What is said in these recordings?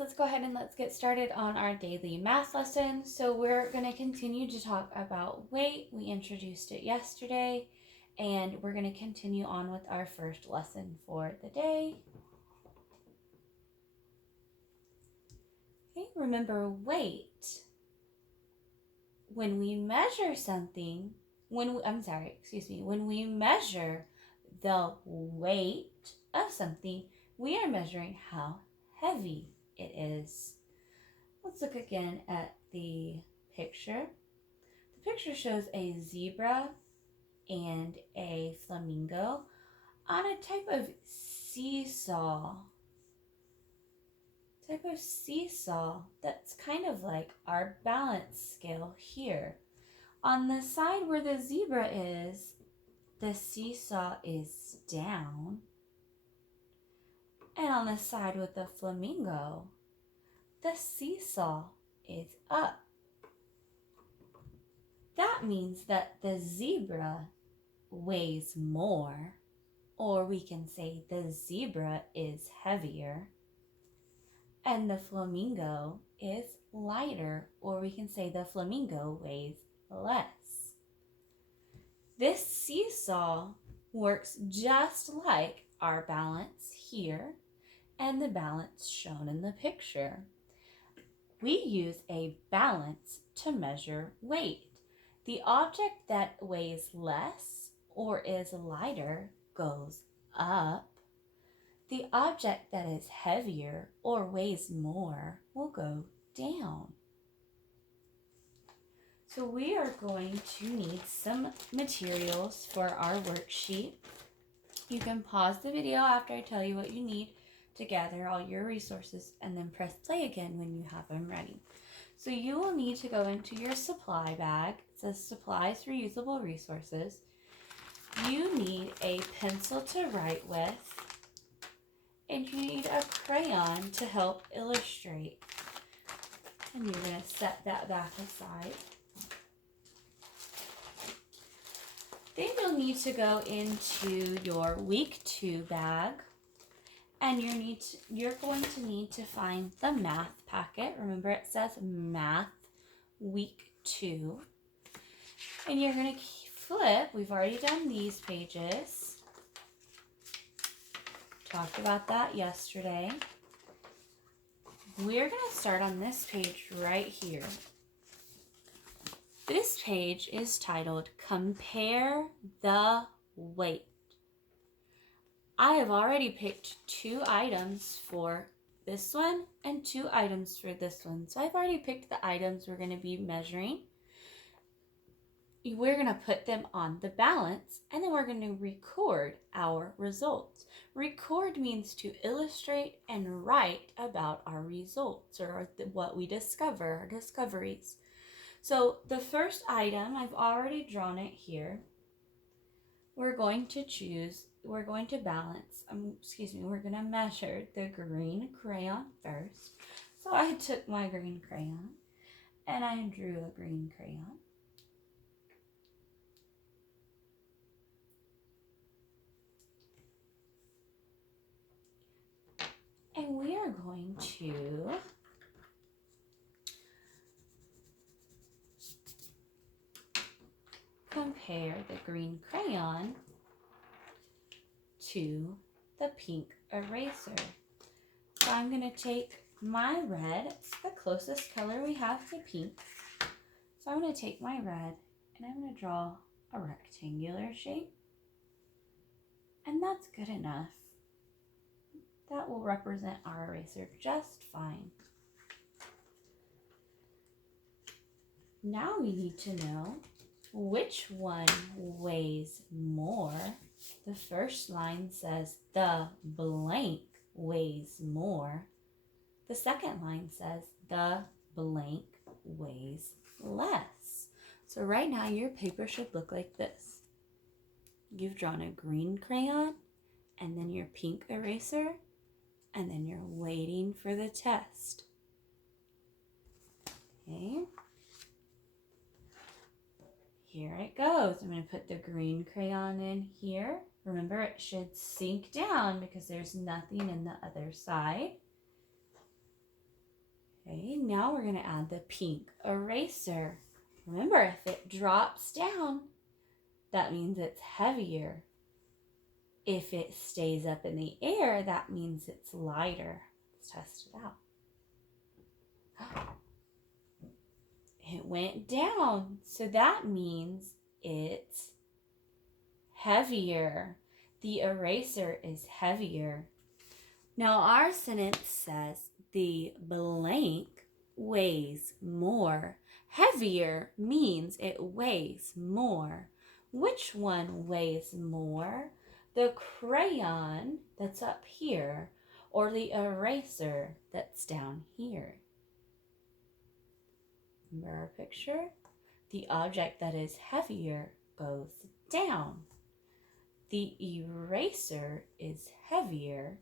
let's go ahead and let's get started on our daily math lesson. So we're going to continue to talk about weight. We introduced it yesterday, and we're going to continue on with our first lesson for the day. Okay, remember weight. When we measure something, when we measure the weight of something, we are measuring how heavy it is. Let's look again at the picture. The picture shows a zebra and a flamingo on a type of seesaw. That's kind of like our balance scale here. On the side where the zebra is, the seesaw is down. And on the side with the flamingo, the seesaw is up. That means that the zebra weighs more, or we can say the zebra is heavier, and the flamingo is lighter, or we can say the flamingo weighs less. This seesaw works just like our balance here and the balance shown in the picture. We use a balance to measure weight. The object that weighs less or is lighter goes up. The object that is heavier or weighs more will go down. So we are going to need some materials for our worksheet. You can pause the video after I tell you what you need to gather all your resources and then press play again when you have them ready. So you will need to go into your supply bag. It says supplies, reusable resources. You need a pencil to write with, and you need a crayon to help illustrate. And you're going to set that back aside. Then you'll need to go into your week 2 bag, and you're going to need to find the math packet. Remember, it says math week 2. And you're going to flip. We've already done these pages. Talked about that yesterday. We're going to start on this page right here. This page is titled Compare the Weight. I have already picked 2 items for this one and 2 items for this one. So I've already picked the items we're going to be measuring. We're going to put them on the balance, and then we're going to record our results. Record means to illustrate and write about our results or what we discover, our discoveries. So the first item, I've already drawn it here. We're going to measure the green crayon first. So I took my green crayon and I drew a green crayon. And we are going to compare the green crayon to the pink eraser. So I'm going to take my red, it's the closest color we have to pink. So I'm going to take my red and I'm going to draw a rectangular shape. And that's good enough. That will represent our eraser just fine. Now we need to know which one weighs more. The first line says the blank weighs more. The second line says the blank weighs less. So right now your paper should look like this. You've drawn a green crayon and then your pink eraser, and then you're waiting for the test. Okay. Here it goes. I'm going to put the green crayon in here. Remember, it should sink down because there's nothing in the other side. now we're going to add the pink eraser. Remember, if it drops down, that means it's heavier. If it stays up in the air, that means it's lighter. Let's test it out. It went down, so that means it's heavier. The eraser is heavier. Now our sentence says the blank weighs more. Heavier means it weighs more. Which one weighs more? The crayon that's up here or the eraser that's down here? Remember our picture? The object that is heavier goes down. The eraser is heavier.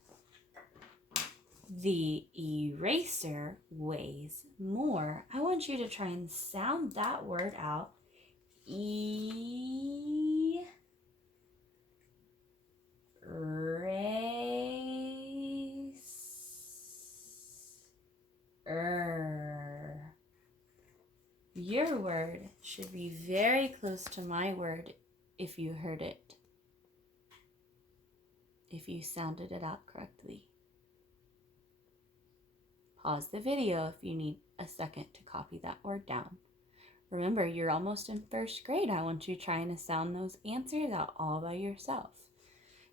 The eraser weighs more. I want you to try and sound that word out. Your word should be very close to my word if you heard it, if you sounded it out correctly. Pause the video if you need a second to copy that word down. Remember, you're almost in first grade. I want you trying to sound those answers out all by yourself.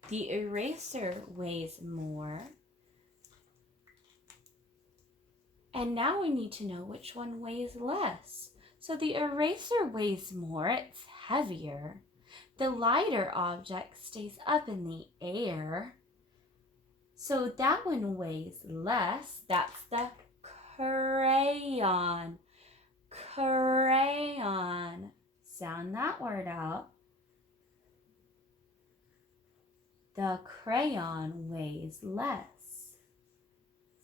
The eraser weighs more. And now we need to know which one weighs less. So the eraser weighs more, it's heavier. The lighter object stays up in the air. So that one weighs less. That's the crayon. Crayon. Sound that word out. The crayon weighs less.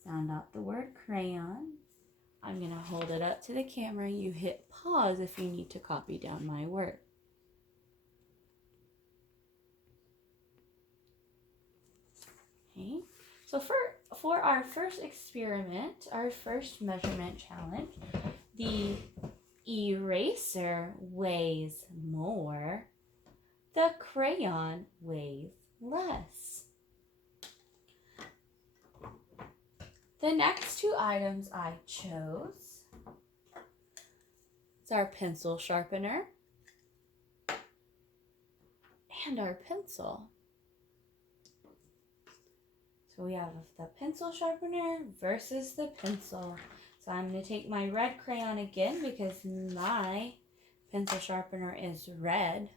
Sound out the word crayon. I'm going to hold it up to the camera. You hit pause if you need to copy down my word. Okay. So for our first experiment, our first measurement challenge, the eraser weighs more. The crayon weighs less. The next two items I chose is our pencil sharpener and our pencil. So we have the pencil sharpener versus the pencil. So I'm going to take my red crayon again because my pencil sharpener is red.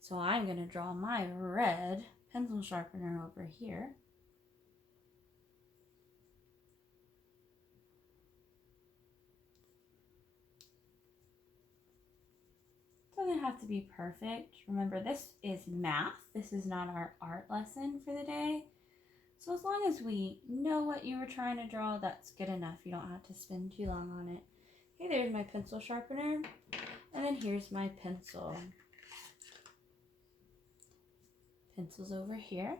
So I'm going to draw my red pencil sharpener over here. Doesn't have to be perfect. Remember, this is math. This is not our art lesson for the day. So as long as we know what you were trying to draw, that's good enough. You don't have to spend too long on it. Okay, there's my pencil sharpener. And then here's my pencil. Pencil's over here.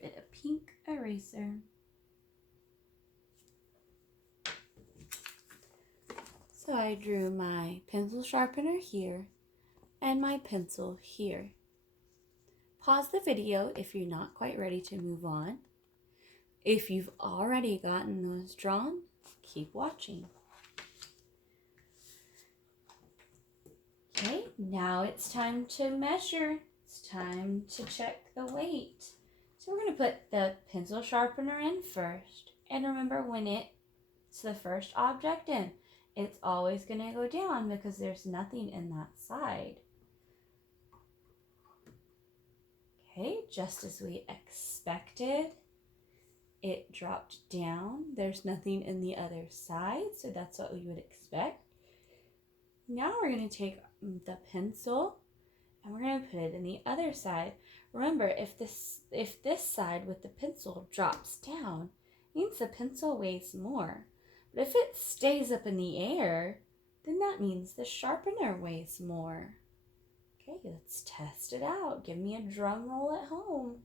Give it a pink eraser. So I drew my pencil sharpener here and my pencil here. Pause the video if you're not quite ready to move on. If you've already gotten those drawn, keep watching. Okay, now it's time to measure. It's time to check the weight. So we're going to put the pencil sharpener in first. And remember, when it's the first object in, it's always going to go down because there's nothing in that side. Okay, just as we expected, it dropped down. There's nothing in the other side, so that's what we would expect. Now we're going to take the pencil and we're going to put it in the other side. Remember, if this side with the pencil drops down, it means the pencil weighs more. But if it stays up in the air, then that means the sharpener weighs more. Okay, let's test it out. Give me a drum roll at home.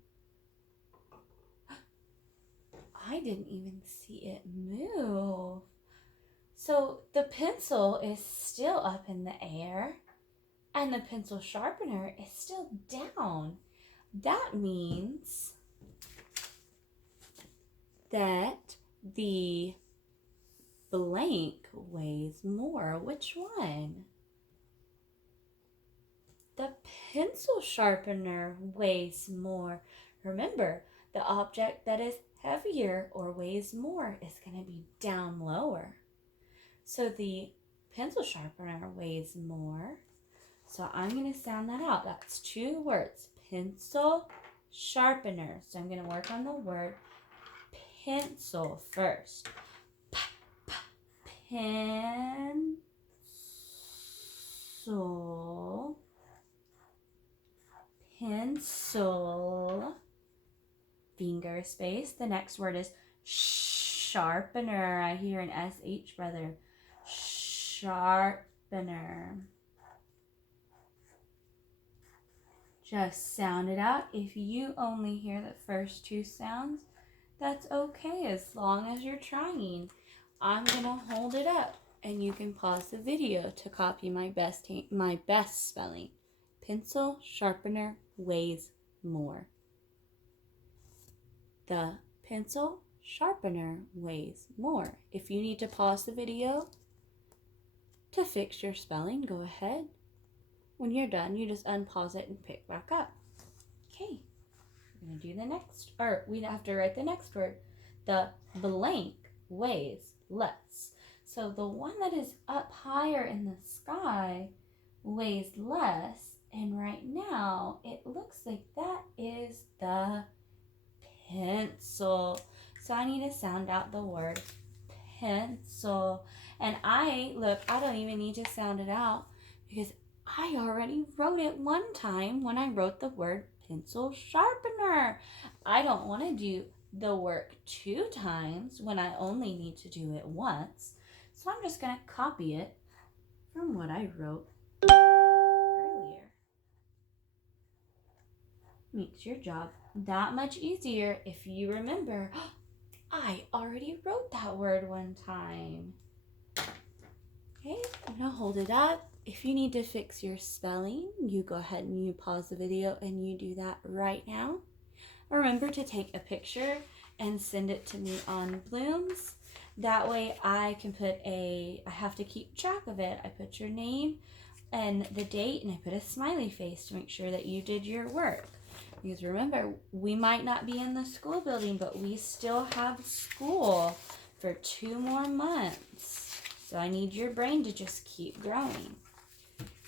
I didn't even see it move. So the pencil is still up in the air and the pencil sharpener is still down. That means that the blank weighs more. Which one? The pencil sharpener weighs more. Remember, the object that is heavier or weighs more is going to be down lower. So the pencil sharpener weighs more. So I'm going to sound that out. That's two words, pencil sharpener. So I'm going to work on the word pencil first. Pencil. Pencil. Finger space. The next word is sharpener. I hear an SH, brother. Sharpener. Just sound it out. If you only hear the first two sounds, that's okay as long as you're trying. I'm going to hold it up and you can pause the video to copy my best spelling. Pencil sharpener weighs more. The pencil sharpener weighs more. If you need to pause the video to fix your spelling, go ahead. When you're done, you just unpause it and pick back up. Okay, we're going to do the next, or we have to write the next word. The blank weighs less. So the one that is up higher in the sky weighs less. And right now, it looks like that is the pencil. So I need to sound out the word pencil. And I don't even need to sound it out because I already wrote it one time when I wrote the word pencil sharpener. I don't want to do the work two times when I only need to do it once. So I'm just going to copy it from what I wrote earlier. Makes your job that much easier if you remember, oh, I already wrote that word one time. Okay, I'm going to hold it up. If you need to fix your spelling, you go ahead and you pause the video and you do that right now. Remember to take a picture and send it to me on Blooms. That way I can I have to keep track of it. I put your name and the date and I put a smiley face to make sure that you did your work. Because remember, we might not be in the school building, but we still have school for 2 more months. So I need your brain to just keep growing.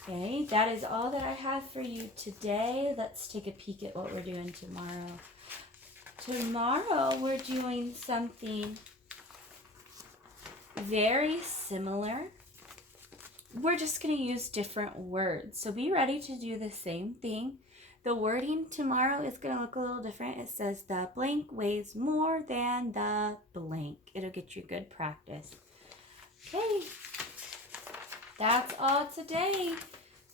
Okay, that is all that I have for you today. Let's take a peek at what we're doing tomorrow. Tomorrow we're doing something very similar. We're just going to use different words. So be ready to do the same thing. The wording tomorrow is going to look a little different. It says the blank weighs more than the blank. It'll get you good practice. Okay, that's all today.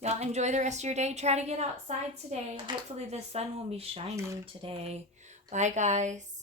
Y'all enjoy the rest of your day. Try to get outside today. Hopefully the sun will be shining today. Bye, guys.